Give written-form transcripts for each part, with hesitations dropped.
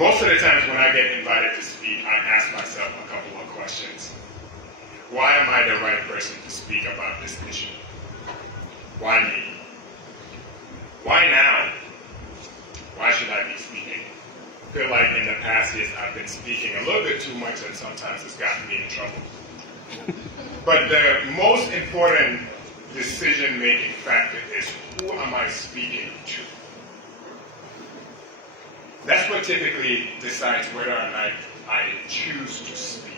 Most of the times when I get invited to speak, I ask myself a couple of questions. Why am I the right person to speak about this issue? Why me? Why now? Why should I be speaking? I feel like in the past years I've been speaking a little bit too much and sometimes it's gotten me in trouble. But the most important decision-making factor is who am I speaking to? That's what typically decides whether or not I choose to speak.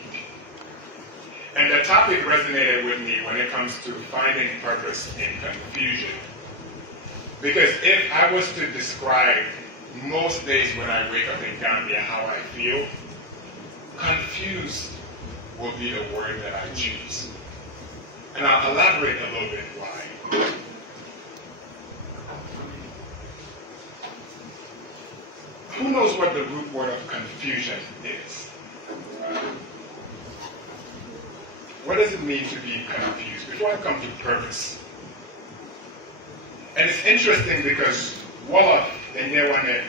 And the topic resonated with me when it comes to finding purpose in confusion. Because if I was to describe most days when I wake up in Gambia how I feel, confused will be the word that I choose. And I'll elaborate a little bit why. Who knows what the root word of confusion is? What does it mean to be confused? Before I come to purpose. And it's interesting because Wolof and Yewane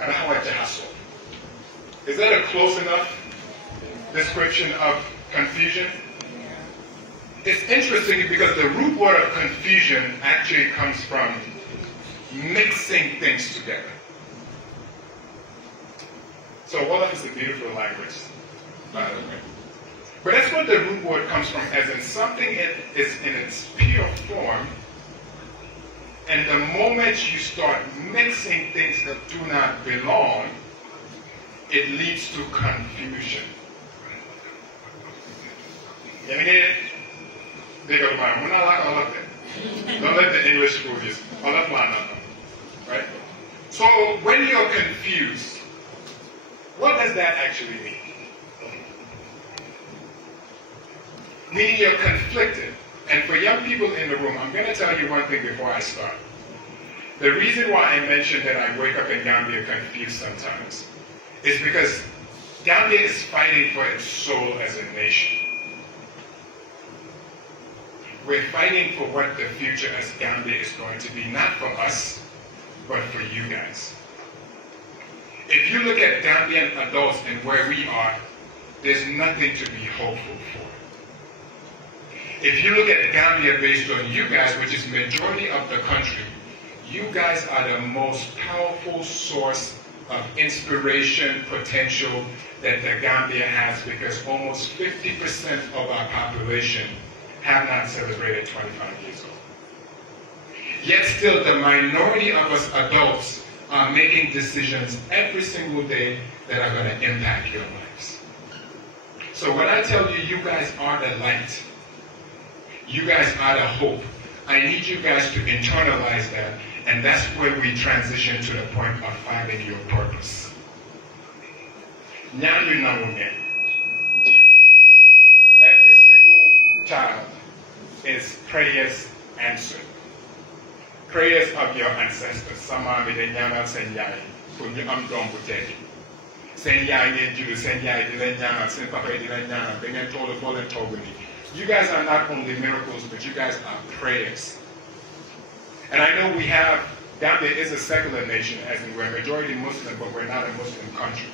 and how I hustle. Is that a close enough description of confusion? It's interesting because the root word of confusion actually comes from mixing things together. So Wolof is a beautiful language, by the way. But that's what the root word comes from, as in something is in its pure form, and the moment you start mixing things that do not belong, it leads to confusion. You get it? Don't let the English fool you. Right? So when you're confused, what does that actually mean? Meaning you're conflicted. And for young people in the room, I'm going to tell you one thing before I start. The reason why I mentioned that I wake up in Gambia confused sometimes is because Gambia is fighting for its soul as a nation. We're fighting for what the future as Gambia is going to be, not for us, but for you guys. If you look at Gambian adults and where we are, there's nothing to be hopeful for. If you look at Gambia based on you guys, which is majority of the country, you guys are the most powerful source of inspiration, potential that the Gambia has, because almost 50% of our population have not celebrated 25 years old. Yet still, the minority of us adults are making decisions every single day that are going to impact your lives. So when I tell you, you guys are the light, you guys are the hope, I need you guys to internalize that, and that's where we transition to the point of finding your purpose. Now you know me. Every single child is prayers answered. Prayers of your ancestors. Sama mi de nyana sen yai, kunyu am dom buteki. Sen yai ne julu, sen yai de nyana, sen papa de nyana, bengen tolo tolo toguni. You guys are not only miracles, but you guys are prayers. And I know we have, Gambia is a secular nation, as in we're majority Muslim, but we're not a Muslim country.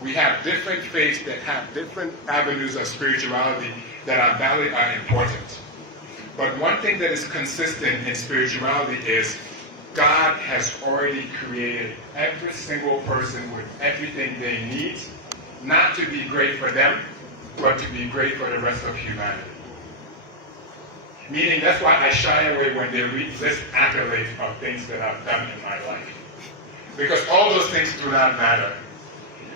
We have different faiths that have different avenues of spirituality that are valid, are important. But one thing that is consistent in spirituality is God has already created every single person with everything they need, not to be great for them, but to be great for the rest of humanity. Meaning that's why I shy away when they read this accolade of things that I've done in my life. Because all those things do not matter.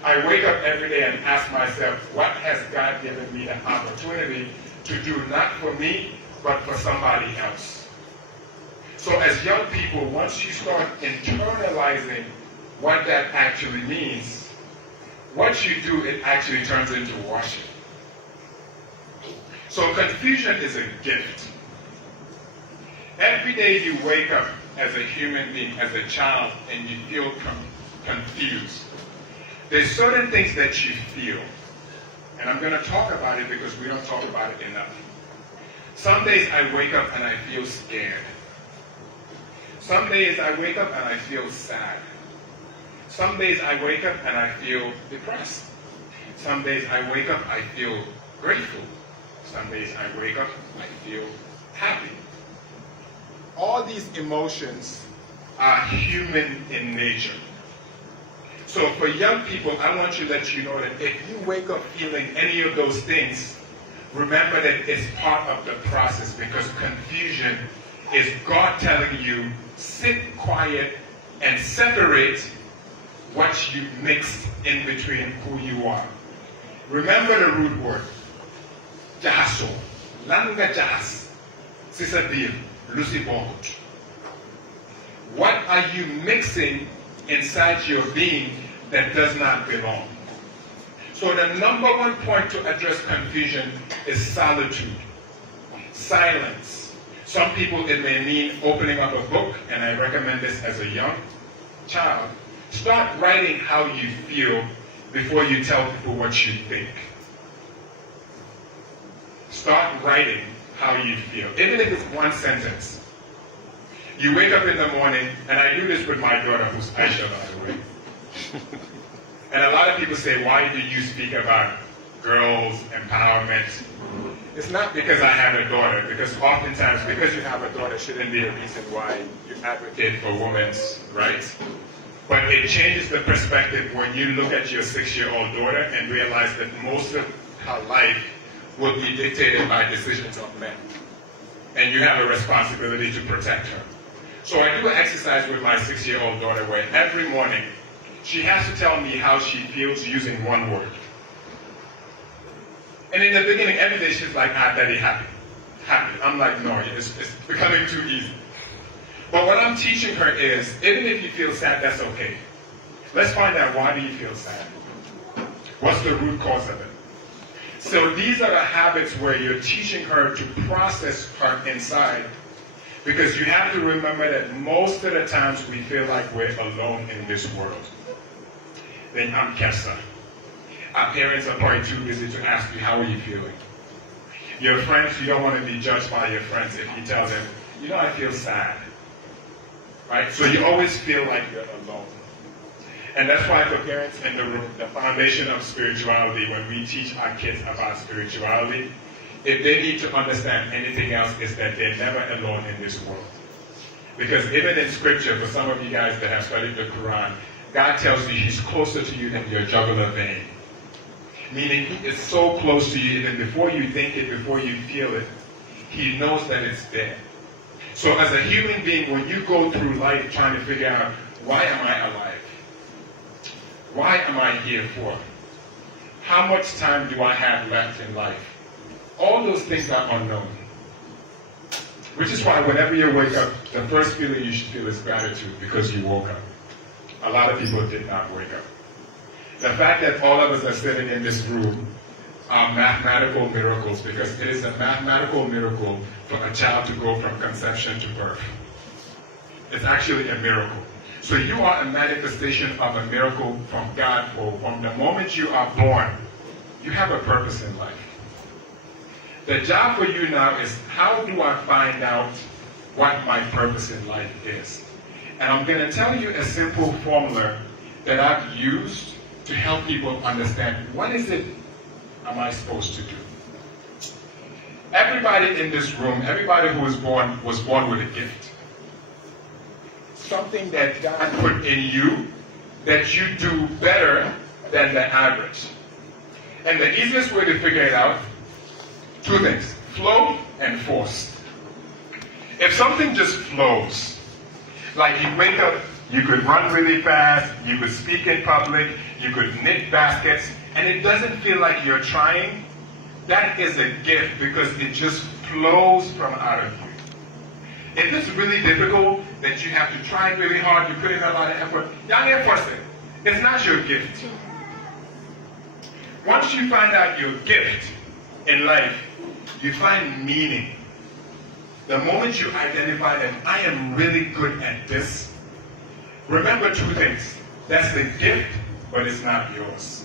I wake up every day and ask myself, what has God given me the opportunity to do, not for me, but for somebody else? So as young people, once you start internalizing what that actually means, what you do, it actually turns into worship. So confusion is a gift. Every day you wake up as a human being, as a child, and you feel confused. There's certain things that you feel. And I'm going to talk about it because we don't talk about it enough. Some days I wake up and I feel scared. Some days I wake up and I feel sad. Some days I wake up and I feel depressed. Some days I wake up, I feel grateful. Some days I wake up, I feel happy. All these emotions are human in nature. So for young people, I want to let you know that if you wake up feeling any of those things, remember that it's part of the process, because confusion is God telling you, sit quiet and separate what you mixed in between who you are. Remember the root word, jahaso, langa jahas, sisadir, lusibot. What are you mixing inside your being that does not belong? So the number one point to address confusion is solitude, silence. Some people, it may mean opening up a book, and I recommend this as a young child. Start writing how you feel before you tell people what you think. Start writing how you feel, even if it's one sentence. You wake up in the morning, and I do this with my daughter, who's Aisha, by the way. And a lot of people say, why do you speak about girls' empowerment? It's not because I have a daughter, because oftentimes, because you have a daughter shouldn't be a reason why you advocate for women's rights. But it changes the perspective when you look at your 6-year-old daughter and realize that most of her life will be dictated by decisions of men. And you have a responsibility to protect her. So I do an exercise with my 6-year-old daughter where every morning she has to tell me how she feels using one word. And in the beginning, every day she's like, Daddy, happy. Happy. I'm like, no, it's becoming too easy. But what I'm teaching her is, even if you feel sad, that's okay. Let's find out, why do you feel sad? What's the root cause of it? So these are the habits where you're teaching her to process her inside. Because you have to remember that most of the times we feel like we're alone in this world. Then I'm Kessa. Our parents are probably too busy to ask you, how are you feeling? Your friends, you don't want to be judged by your friends if you tell them, you know, I feel sad. Right? So you always feel like you're alone. And that's why for parents in the room, the foundation of spirituality, when we teach our kids about spirituality, if they need to understand anything else, is that they're never alone in this world. Because even in scripture, for some of you guys that have studied the Quran, God tells you he's closer to you than your jugular vein. Meaning he is so close to you, even before you think it, before you feel it, he knows that it's there. So as a human being, when you go through life trying to figure out, why am I alive? Why am I here for? How much time do I have left in life? All those things are unknown. Which is why whenever you wake up, the first feeling you should feel is gratitude, because you woke up. A lot of people did not wake up. The fact that all of us are sitting in this room are mathematical miracles, because it is a mathematical miracle for a child to go from conception to birth. It's actually a miracle. So you are a manifestation of a miracle from God. From the moment you are born, you have a purpose in life. The job for you now is, how do I find out what my purpose in life is? And I'm going to tell you a simple formula that I've used to help people understand, what is it am I supposed to do? Everybody in this room, everybody who was born with a gift. Something that God put in you that you do better than the average. And the easiest way to figure it out, two things: flow and force. If something just flows, like you wake up, you could run really fast, you could speak in public, you could knit baskets, and it doesn't feel like you're trying, that is a gift, because it just flows from out of you. If it's really difficult, that you have to try really hard, you put in a lot of effort, it's not your gift. Once you find out your gift in life, you find meaning. The moment you identify that I am really good at this, remember two things. That's the gift, but it's not yours.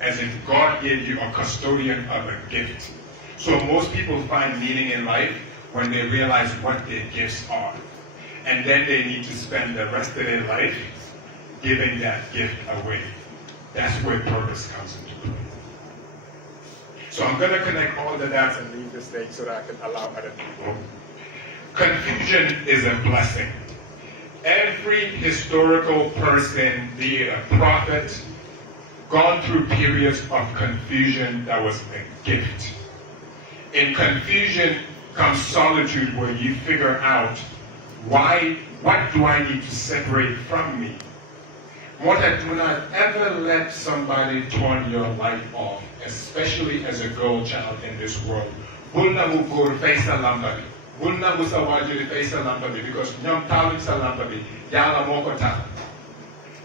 As if God gave you a custodian of a gift. So most people find meaning in life when they realize what their gifts are. and then they need to spend the rest of their life giving that gift away. That's where purpose comes into play. So I'm going to connect all the dots and leave this stage so that I can allow other people. Confusion is a blessing. Every historical person, be it a prophet, gone through periods of confusion that was a gift. In confusion comes solitude, where you figure out what do I need to separate from me? Mother, do not ever let somebody turn your life off, especially as a girl child in this world. Bulna mu gur face lambadi. Bulna mu sawajuri face lambadi because nyam talim sa lambadi. Yala moko ta.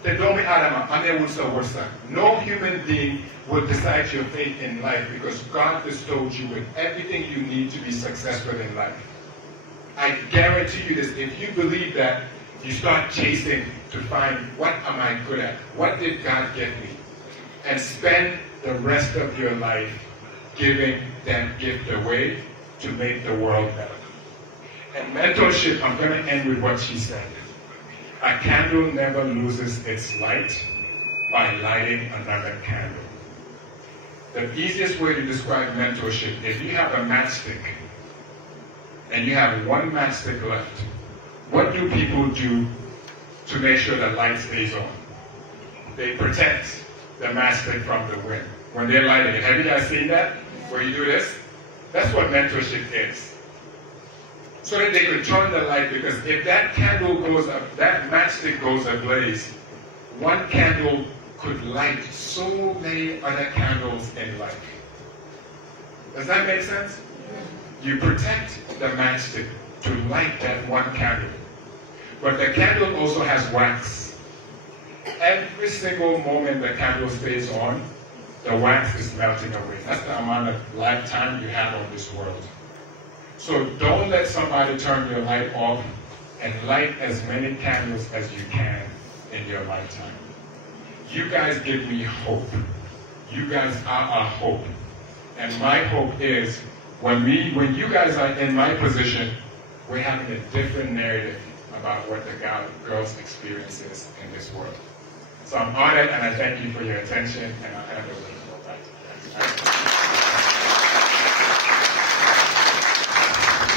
Te domi adama ane wulsa wursa. No human being will decide your fate in life because God bestowed you with everything you need to be successful in life. I guarantee you this, if you believe that, you start chasing to find what am I good at? What did God give me? And spend the rest of your life giving that gift away to make the world better. And mentorship, I'm going to end with what she said. A candle never loses its light by lighting another candle. The easiest way to describe mentorship, if you have a matchstick and you have one matchstick left, what do people do to make sure the light stays on? They protect the matchstick from the wind when they're lighting it. Have you guys seen that? Where you do this? That's what mentorship is. So that they could turn the light, because if that candle goes up, that matchstick goes ablaze, one candle could light so many other candles in life. Does that make sense? You protect the matchstick to light that one candle. But the candle also has wax. Every single moment the candle stays on, the wax is melting away. That's the amount of lifetime you have on this world. So don't let somebody turn your light off, and light as many candles as you can in your lifetime. You guys give me hope. You guys are our hope. And my hope is when you guys are in my position, we're having a different narrative about what the girls' experience is in this world. So I'm honored, and I thank you for your attention, and I hand over the floor back to you guys.